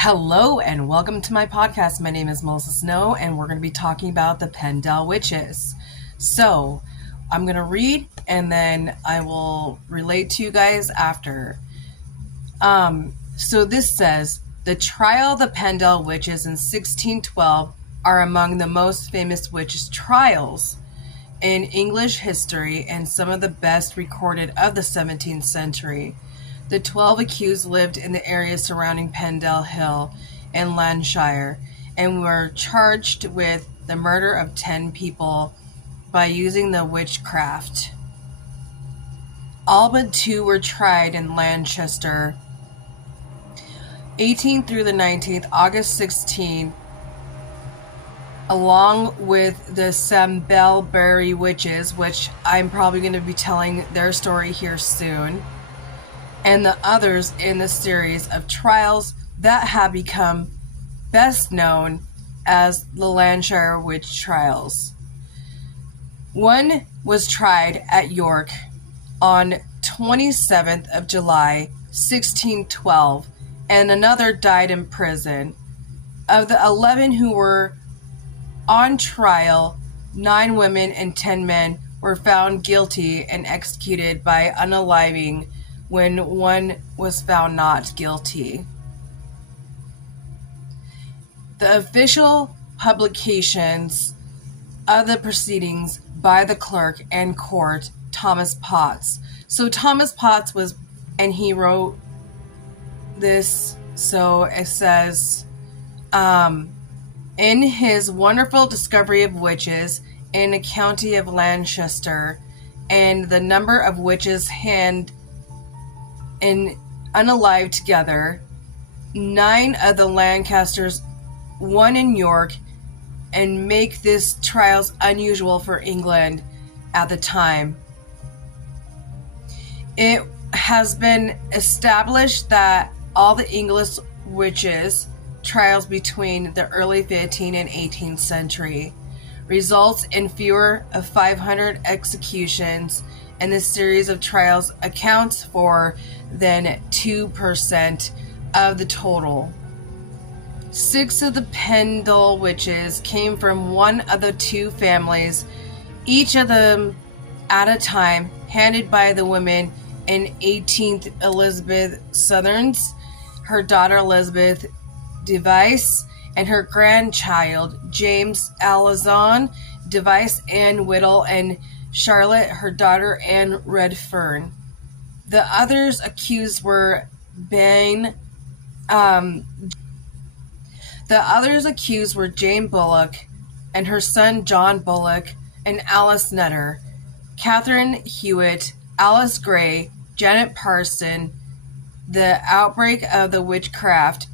Hello and welcome to my podcast. My name is Melissa Snow and we're going to be talking about the Pendle Witches. So I'm going to read and then I will relate to you guys after. So this says, the trial of the Pendle Witches in 1612 are among the most famous witches' trials in English history and some of the best recorded of the 17th century. The 12 accused lived in the area surrounding Pendle Hill in Lancashire and were charged with the murder of 10 people by using the witchcraft. All but 2 were tried in Lancaster. 18th through the 19th, August 16, along with the Sambelbury witches, which I'm probably going to be telling their story here soon, and the others in the series of trials that have become best known as the Lancashire Witch Trials. One was tried at York on 27th of July, 1612, and another died in prison. Of the 11 who were on trial, 9 women and 10 men were found guilty and executed by unaliving when one was found not guilty. The official publications of the proceedings by the clerk and court, Thomas Potts. So Thomas Potts and he wrote this, so it says, in his wonderful discovery of witches in the county of Lancaster, and the number of witches hanged and unalived together, 9 of the Lancasters, 1 in York, and make this trials unusual for England at the time. It has been established that all the English witches trials between the early 15th and 18th century results in fewer of 500 executions, and this series of trials accounts for than 2% of the total. 6 of the Pendle witches came from one of the 2 families, each of them at a time, handed by the women in 18th Elizabeth Southerns, her daughter Elizabeth Device, and her grandchild James Alazon Device, Anne Whittle, and Charlotte, her daughter Anne Redfern. The others accused were Jane Bullock and her son John Bullock, and Alice Nutter, Catherine Hewitt, Alice Gray, Janet Parson. The outbreak of the witchcraft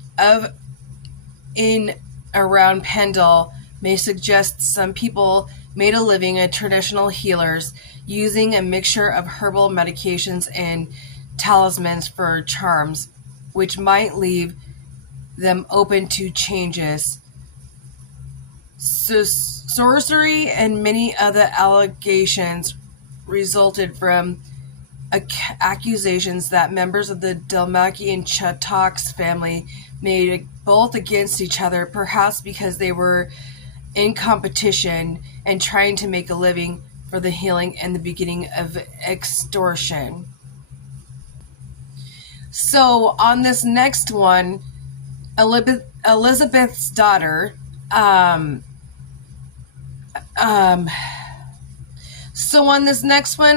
in around Pendle may suggest some people made a living as traditional healers, using a mixture of herbal medications and talismans for charms, which might leave them open to changes. Sorcery and many other allegations resulted from accusations that members of the Dalmaki and Chattox family made both against each other, perhaps because they were in competition and trying to make a living for the healing and the beginning of extortion. So on this next one, Elizabeth's daughter,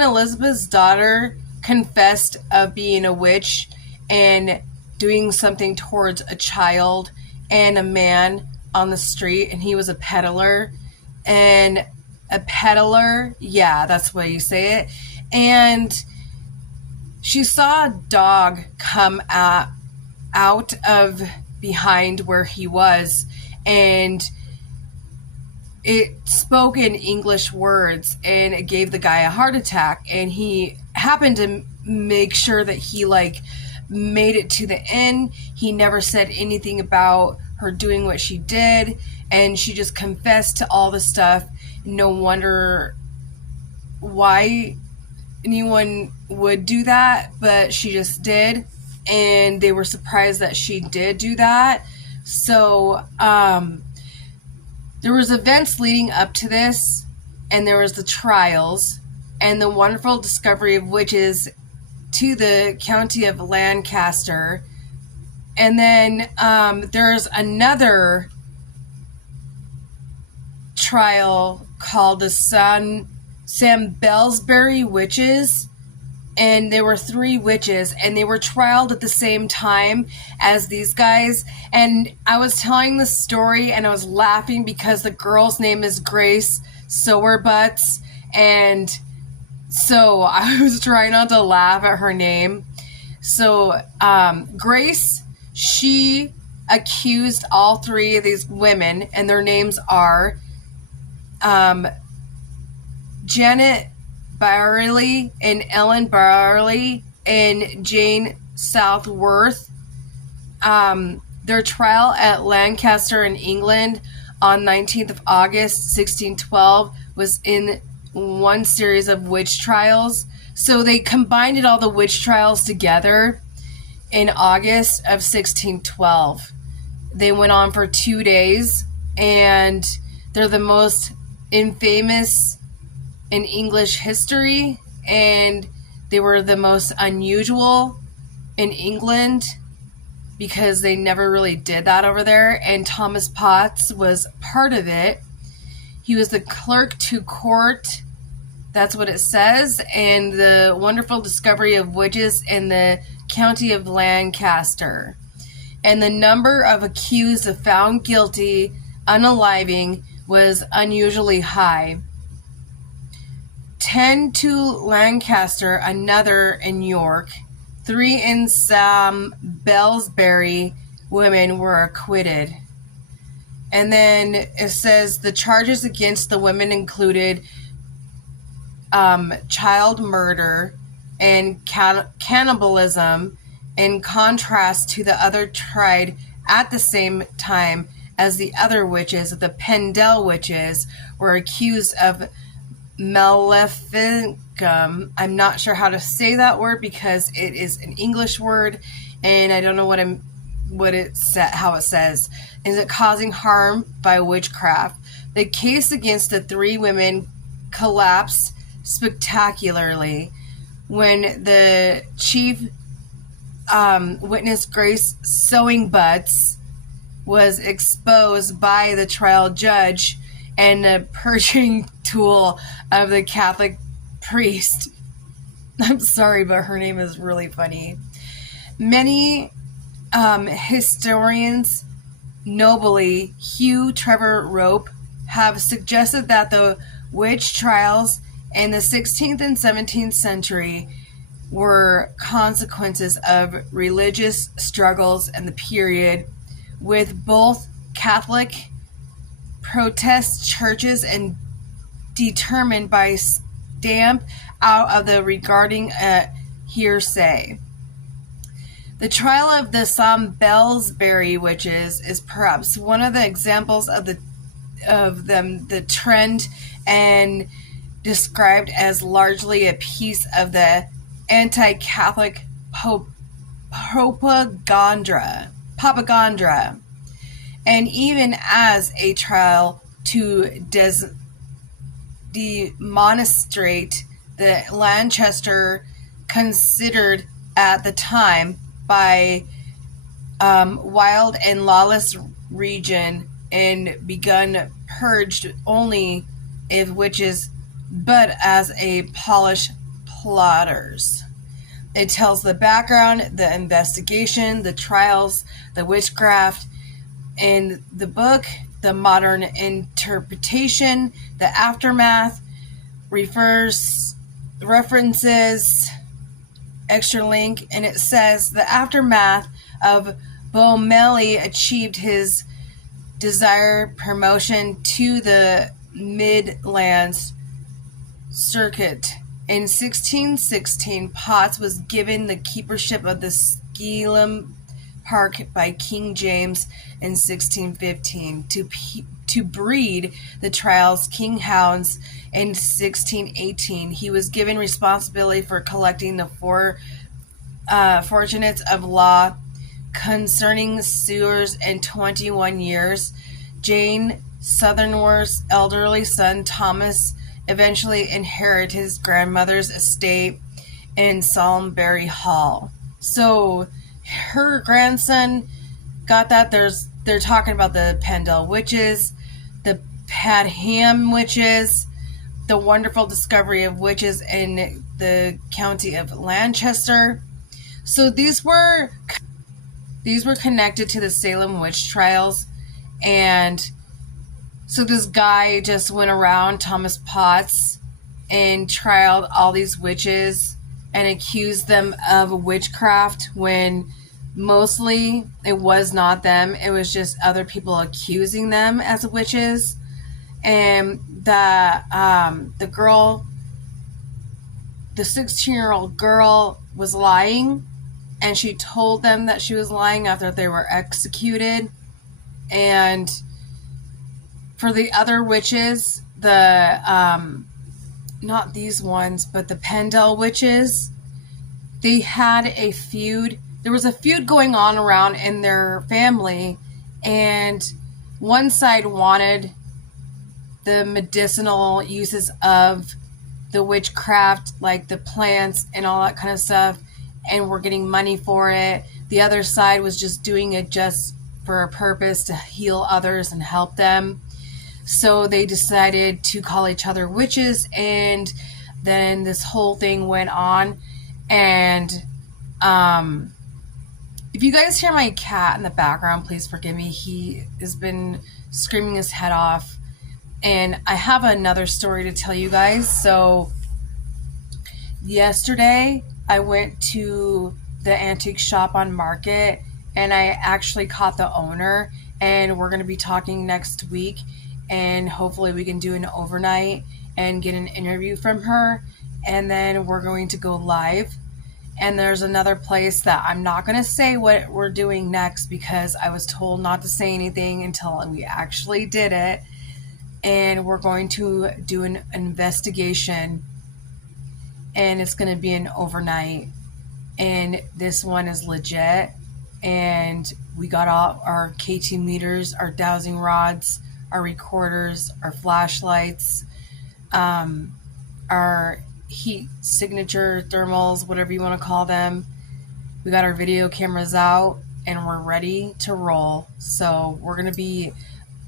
Elizabeth's daughter confessed of being a witch and doing something towards a child and a man on the street, and he was a peddler. And a peddler, yeah, that's the way you say it. And she saw a dog come out of behind where he was, and it spoke in English words, and it gave the guy a heart attack. And he happened to make sure that he made it to the end. He never said anything about her doing what she did, and she just confessed to all the stuff. No wonder why anyone would do that, but she just did, and they were surprised that she did do that. So there was events leading up to this, and there was the trials and the wonderful discovery of witches to the county of Lancaster. And then there's another trial called the Sambelsbury Witches, and there were 3 witches, and they were trialed at the same time as these guys. And I was telling the story, and I was laughing because the girl's name is Grace Sowerbutts, and so I was trying not to laugh at her name. So Grace, she accused all 3 of these women, and their names are Janet Byerly and Ellen Byerly and Jane Southworth. Their trial at Lancaster in England on 19th of August 1612 was in one series of witch trials. So they combined all the witch trials together in August of 1612. They went on for 2 days, and they're the most infamous in English history, and they were the most unusual in England because they never really did that over there, and Thomas Potts was part of it. He was the clerk to court, that's what it says, and the wonderful discovery of witches in the county of Lancaster. And the number of accused of found guilty unaliving was unusually high. 10 to Lancaster, another in York, 3 in Sambelsbury women were acquitted. And then it says the charges against the women included child murder and cannibalism, in contrast to the other tried at the same time as the other witches. The Pendle witches were accused of maleficum. I'm not sure how to say that word because it is an English word, and I don't know how it says. Is it causing harm by witchcraft? The case against the 3 women collapsed spectacularly when the chief witness, Grace Sowerbutts, was exposed by the trial judge and the purging tool of the Catholic priest. I'm sorry, but her name is really funny. Many historians, notably Hugh Trevor Rope, have suggested that the witch trials in the 16th and 17th century were consequences of religious struggles in the period, with both Catholic Protest churches and determined by stamp out of the regarding hearsay. The trial of the Sambelsbury witches is perhaps one of the examples of the trend, and described as largely a piece of the anti-Catholic propaganda, and even as a trial to demonstrate the Lancaster, considered at the time by wild and lawless region, and begun purged only if witches, but as a polished plotters. It tells the background, the investigation, the trials, the witchcraft. In the book, the modern interpretation, the aftermath, references, extra link, and it says the aftermath of Beaumelle achieved his desired promotion to the Midlands circuit. In 1616, Potts was given the keepership of the Skelam Park by King James in 1615 to breed the trial's king hounds. In 1618, he was given responsibility for collecting the fortunates of law, concerning sewers in 21 years. Jane Southernworth's elderly son Thomas eventually inherited his grandmother's estate in Salisbury Hall. So her grandson got that. They're talking about the Pendle witches, the Padham witches, the wonderful discovery of witches in the county of Lancaster. So these were connected to the Salem witch trials. And so this guy just went around, Thomas Potts, and trialed all these witches and accused them of witchcraft when mostly it was not them. It was just other people accusing them as witches. And the girl, the 16-year-old girl, was lying, and she told them that she was lying after they were executed. And for the other witches, not these ones, but the Pendle witches, they had a feud. There was a feud going on around in their family, and one side wanted the medicinal uses of the witchcraft, like the plants and all that kind of stuff, and were getting money for it. The other side was just doing it just for a purpose to heal others and help them. So they decided to call each other witches, and then this whole thing went on. And if you guys hear my cat in the background, please forgive me. He has been screaming his head off. And I have another story to tell you guys. So yesterday I went to the antique shop on Market, and I actually caught the owner, and we're going to be talking next week, and hopefully we can do an overnight and get an interview from her, and then we're going to go live. And there's another place that I'm not going to say what we're doing next because I was told not to say anything until we actually did it. And we're going to do an investigation, and it's going to be an overnight, and this one is legit. And we got all our KT meters, our dowsing rods, our recorders, our flashlights, our heat signature thermals, whatever you want to call them. We got our video cameras out, and we're ready to roll. So we're going to be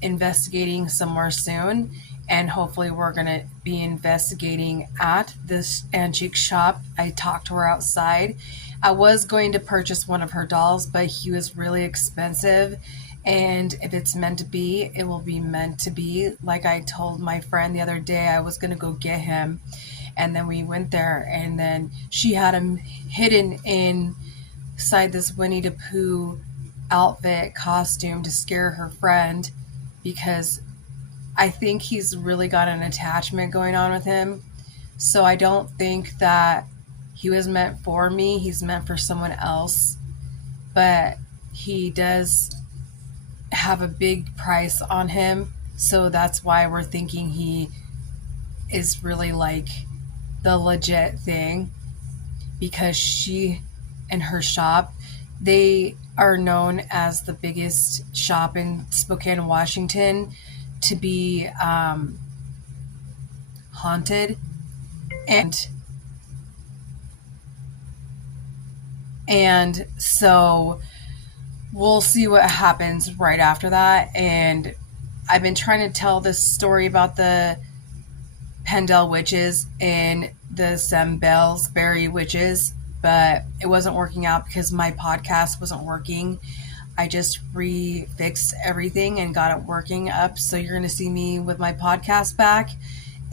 investigating somewhere soon, and hopefully we're going to be investigating at this antique shop. I talked to her outside. I was going to purchase one of her dolls, but he was really expensive, and if it's meant to be, it will be meant to be. Like I told my friend the other day, I was going to go get him, and then we went there, and then she had him hidden inside this Winnie the Pooh outfit costume to scare her friend, because I think he's really got an attachment going on with him. So I don't think that he was meant for me. He's meant for someone else. But he does have a big price on him. So that's why we're thinking he is really like the legit thing. Because she and her shop, they are known as the biggest shop in Spokane, Washington, to be haunted. And so we'll see what happens right after that. And I've been trying to tell this story about the Pendle witches and the Salisbury witches, but it wasn't working out because my podcast wasn't working. I just refixed everything and got it working up. So you're going to see me with my podcast back,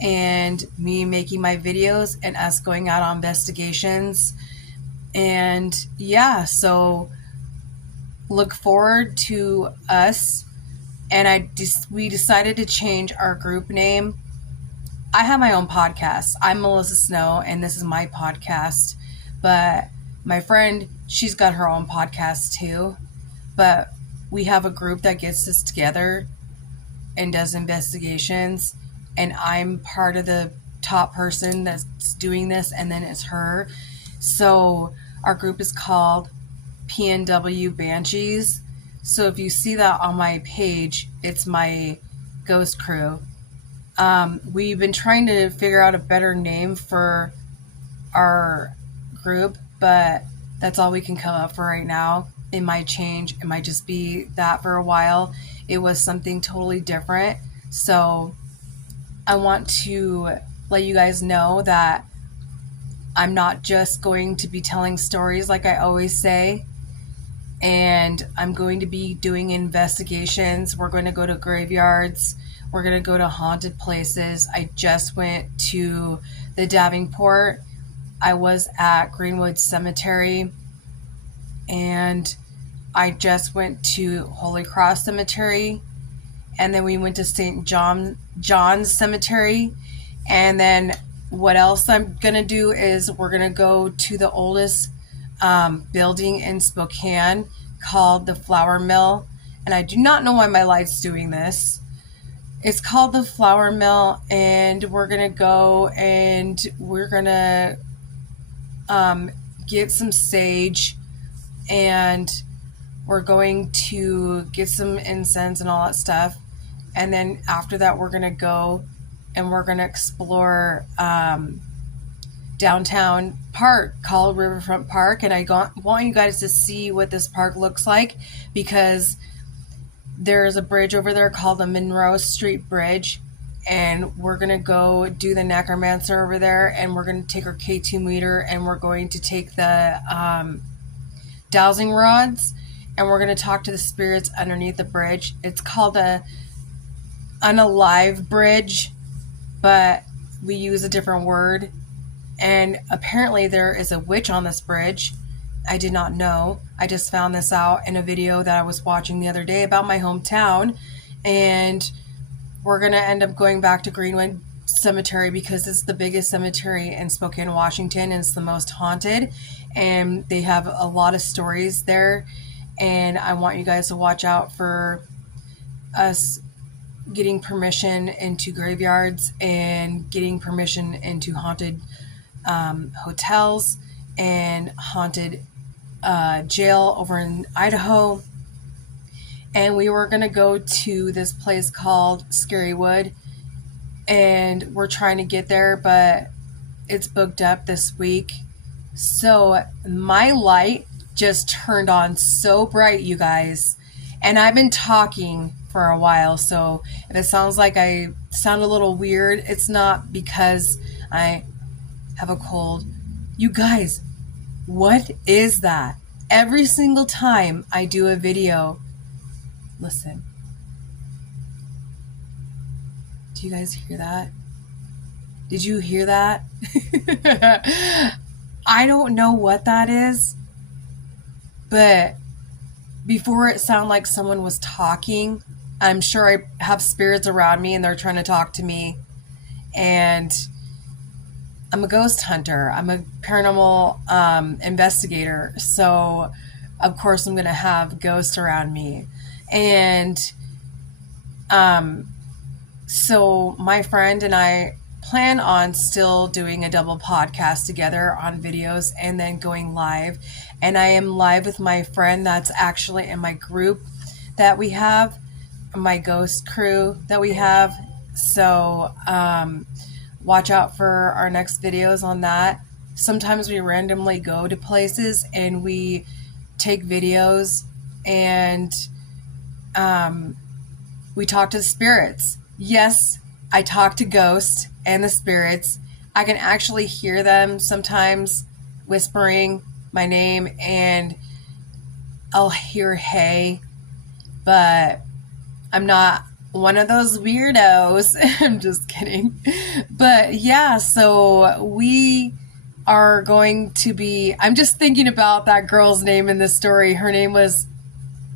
and me making my videos, and us going out on investigations. And yeah, so look forward to us. And we decided to change our group name. I have my own podcast. I'm Melissa Snow, and this is my podcast. But my friend, she's got her own podcast too. But we have a group that gets us together and does investigations. And I'm part of the top person that's doing this, and then it's her. So our group is called PNW Banshees. So if you see that on my page, it's my ghost crew. We've been trying to figure out a better name for our group, but that's all we can come up for right now. It might change. It might just be that for a while. It was something totally different. So I want to let you guys know that I'm not just going to be telling stories like I always say, and I'm going to be doing investigations. We're going to go to graveyards. We're going to go to haunted places. I just went to the Davenport. I was at Greenwood Cemetery, and I just went to Holy Cross Cemetery, and then we went to St. John's Cemetery, and then what else I'm going to do is we're going to go to the oldest building in Spokane called the Flour Mill, and I do not know why my light's doing this. It's called the Flour Mill, and we're going to go and we're going to get some sage, and we're going to get some incense and all that stuff. And then after that, we're going to go and we're going to explore downtown park called Riverfront Park. And I want you guys to see what this park looks like, because there's a bridge over there called the Monroe Street Bridge. And we're going to go do the necromancer over there, and we're going to take our K2 meter, and we're going to take the dowsing rods, and we're going to talk to the spirits underneath the bridge. It's called a unalive bridge, but we use a different word. And apparently there is a witch on this bridge. I did not know. I just found this out in a video that I was watching the other day about my hometown. And we're going to end up going back to Greenwood Cemetery because it's the biggest cemetery in Spokane, Washington, and it's the most haunted. And they have a lot of stories there. And I want you guys to watch out for us getting permission into graveyards and getting permission into haunted hotels and haunted jail over in Idaho. And we were going to go to this place called Scarywood, and we're trying to get there, but it's booked up this week. So my light just turned on so bright, you guys, and I've been talking for a while, so if it sounds like I sound a little weird, it's not because I have a cold. You guys, what is that? Every single time I do a video, listen. Do you guys hear that? Did you hear that? I don't know what that is, but before it sounded like someone was talking. I'm sure I have spirits around me and they're trying to talk to me. And I'm a ghost hunter. I'm a paranormal investigator. So, of course, I'm going to have ghosts around me. And so my friend and I plan on still doing a double podcast together on videos and then going live. And I am live with my friend that's actually in my group that we have, my ghost crew that we have. So watch out for our next videos on that. Sometimes we randomly go to places and we take videos and we talk to the spirits. Yes, I talk to ghosts and the spirits. I can actually hear them sometimes whispering my name, and I'll hear hey, but I'm not one of those weirdos. I'm just kidding. But yeah, so we are going to be, I'm just thinking about that girl's name in this story. Her name was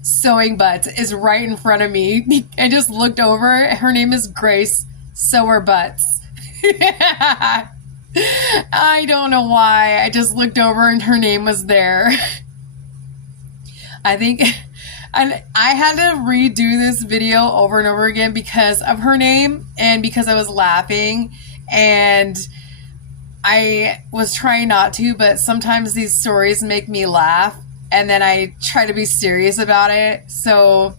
Sewing Butts, is right in front of me. I just looked over. Her name is Grace Sewer Butts. I don't know why. I just looked over and her name was there. I think I had to redo this video over and over again because of her name and because I was laughing, and I was trying not to, but sometimes these stories make me laugh, and then I try to be serious about it. So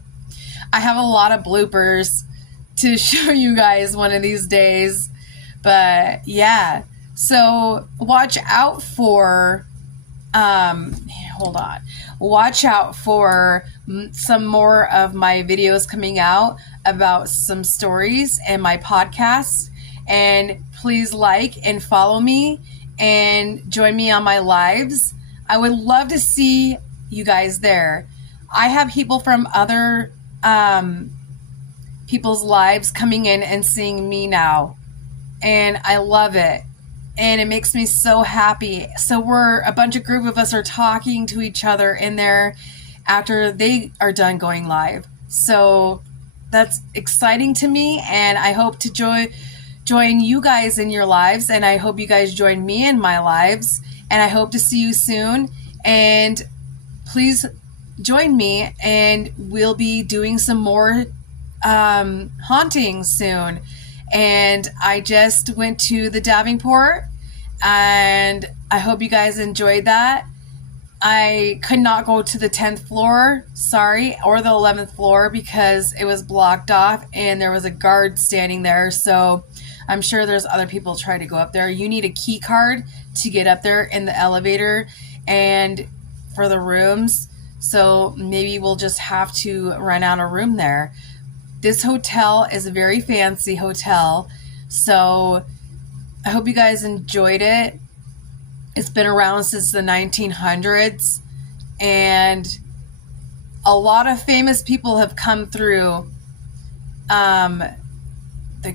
I have a lot of bloopers to show you guys one of these days. But yeah, so watch out for, watch out for some more of my videos coming out about some stories and my podcasts. And please like and follow me and join me on my lives. I would love to see you guys there. I have people from other people's lives coming in and seeing me now, and I love it, and it makes me so happy. So we're a bunch of group of us are talking to each other in there after they are done going live. So that's exciting to me, and I hope to join you guys in your lives, and I hope you guys join me in my lives, and I hope to see you soon. And please join me, and we'll be doing some more hauntings soon. And I just went to the Davenport, and I hope you guys enjoyed that. I could not go to the 10th floor, sorry, or the 11th floor, because it was blocked off and there was a guard standing there. So I'm sure there's other people trying to go up there. You need a key card to get up there in the elevator and for the rooms. So maybe we'll just have to rent out a room there. This hotel is a very fancy hotel. So I hope you guys enjoyed it. It's been around since the 1900s, and a lot of famous people have come through. The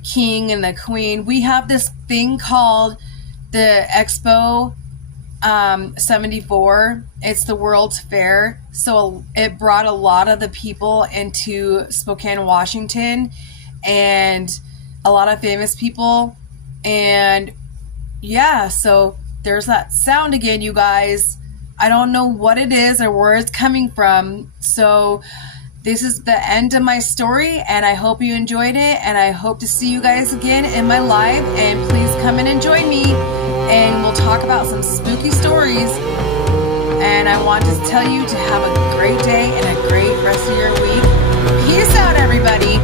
king and the queen. We have this thing called the Expo 74. It's the World's Fair. So it brought a lot of the people into Spokane, Washington, and a lot of famous people. And yeah, so there's that sound again, you guys. I don't know what it is or where it's coming from. So this is the end of my story, and I hope you enjoyed it, and I hope to see you guys again in my live. And please come in and join me, and we'll talk about some spooky stories. And I want to tell you to have a great day and a great rest of your week. Peace out, everybody.